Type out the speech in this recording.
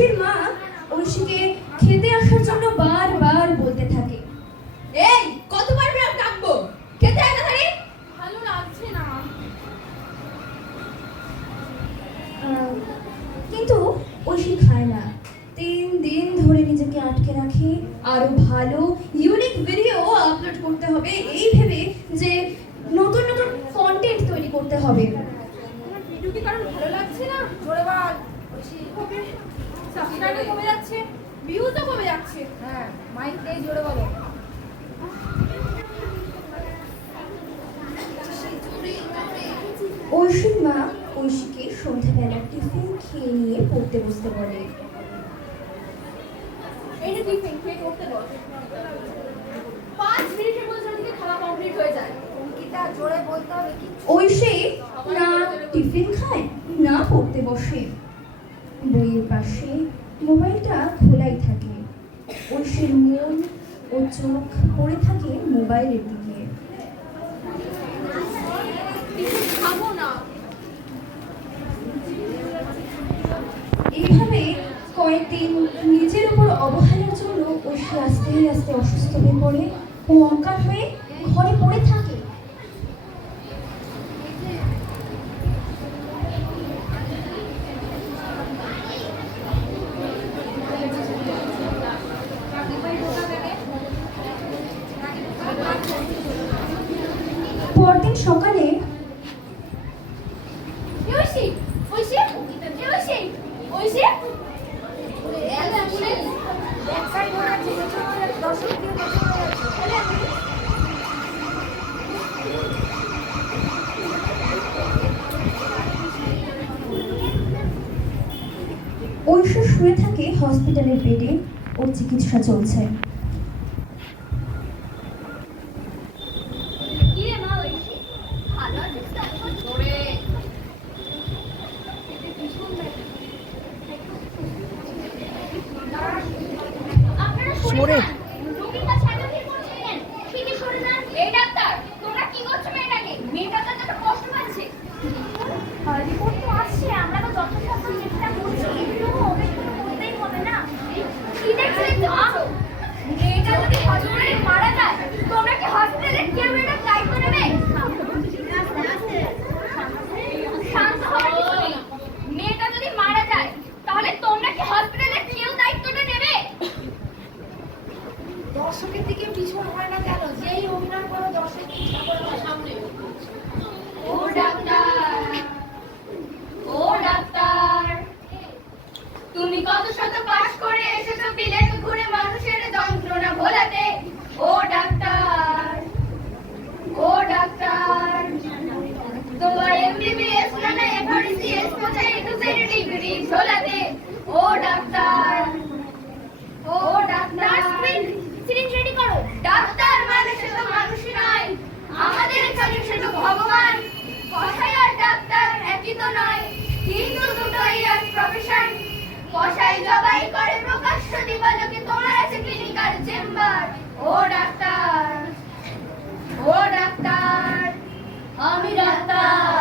ঐশীর মা ঐশীকে খেতে আসার জন্য বারবার বলতে থাকে, এই কতবার ডাকবো, খেতে আয় তাড়াতাড়ি। ভালো লাগছে না। কিন্তু ঐশী খায় না। 3 দিন ধরে নিজেকে আটকে রাখে, আরো ভালো ইউনিক ভিডিও আপলোড করতে হবে এই ভেবে যে নতুন নতুন কন্টেন্ট তৈরি করতে হবে। তোমার ভিডিও কি কারণ ভালো লাগছে না? জোরে বল। কবে সাবস্ক্রাইবার কমে যাচ্ছে, ভিউজও কমে যাচ্ছে। হ্যাঁ, মাইক দিয়ে জোরে বলো। ঐশীর মা ঐশীকে সন্ধ্যাবেলা টিফিন খেয়ে নিয়ে পড়তে বসতে বলে। এই যে টিফিন খেয়ে করতে বল। 5 মিনিটের মধ্যে যদি খাওয়া কমপ্লিট হয়ে যায়। অঙ্কিতা জোরে বলতে হবে কি? ঐশী না টিফিন খায় না পড়তে বসে, বইয়ের পাশে মোবাইলটা খোলাই থাকে। ঐশীর মন ও চোখ পড়ে থাকে মোবাইলের দিকে। খাবো না। এইভাবে কয়েকদিন নিজের উপর অবহেলার জন্য ঐশী আস্তে আস্তে অসুস্থ হয়ে পড়ে ও অজ্ঞান হয়ে ঘরে পড়ে থাকে। পরদিন সকালে ঐশী, ঐশী, ঐশী, ঐশী। এক সাইড হয়ে যাচ্ছে, দর্শক দিয়ে বসে হয়ে যাচ্ছে। ঐশী শুয়ে থাকে হসপিটালের বেডে, ওর চিকিৎসা চলছে। কি রে মা ঐশী, ভালো আছিস তো? জোরে। আপনারা সরে যান। রোগীর কাছে এত ভিড় করছেন, শিগগির সরে যান। এই ডাক্তার, তোমরা কি করছো মেয়েটাকে? মেয়েটা তো এত কষ্ট পাচ্ছে। রিপোর্ট তো আসছে, আমরা তো যথাসাধ্য চেষ্টা করছি, কিন্তু ওদের তো করতেই হবে না। কি দেখছেন তো? মেয়েটা যদি হসপিটালে মারা যায়, তোমরা কি হসপিটালে কেউ এটার দায়িত্ব নেবে? শান্ত হওয়ার কিছু নেই। মেয়েটা যদি মারা যায়, তাহলে তোমরা কি হসপিটালে কেউ দায়িত্বটা নেবে? দর্শকের দিকে পিছন হয় না কেন? যেই অভিনয় করো দর্শক সামনে। ও ডাক্তার, ও ডাক্তার, তুমি কত শত পাশ করে এসেছো বিলেত ঘুরে মানুষের যন্ত্রণা ভোলাতে। ও ডাক্তার, ও ডাক্তার, তোমার এমবিবিএস না এফআরসিএস কোথায় এটুসের ডিগ্রি ঝোলাতে। ও ডাক্তার, ও ডাক্তার, সিরিঞ্জ রেডি করো। ডাক্তার মানে সে তো মানুষই নয়, আমাদের কাছে সে তো ভগবান। কসাই আর ডাক্তার একই তো নয়, কিন্তু দুটোই এক প্রফেশন। কসাই জবাই করে প্রকাশ্য দিবালোকে, তোমার আছে ক্লিনিকাল চেম্বার। ও ডাক্তার, ও ডাক্তার, আমি ডাক্তার।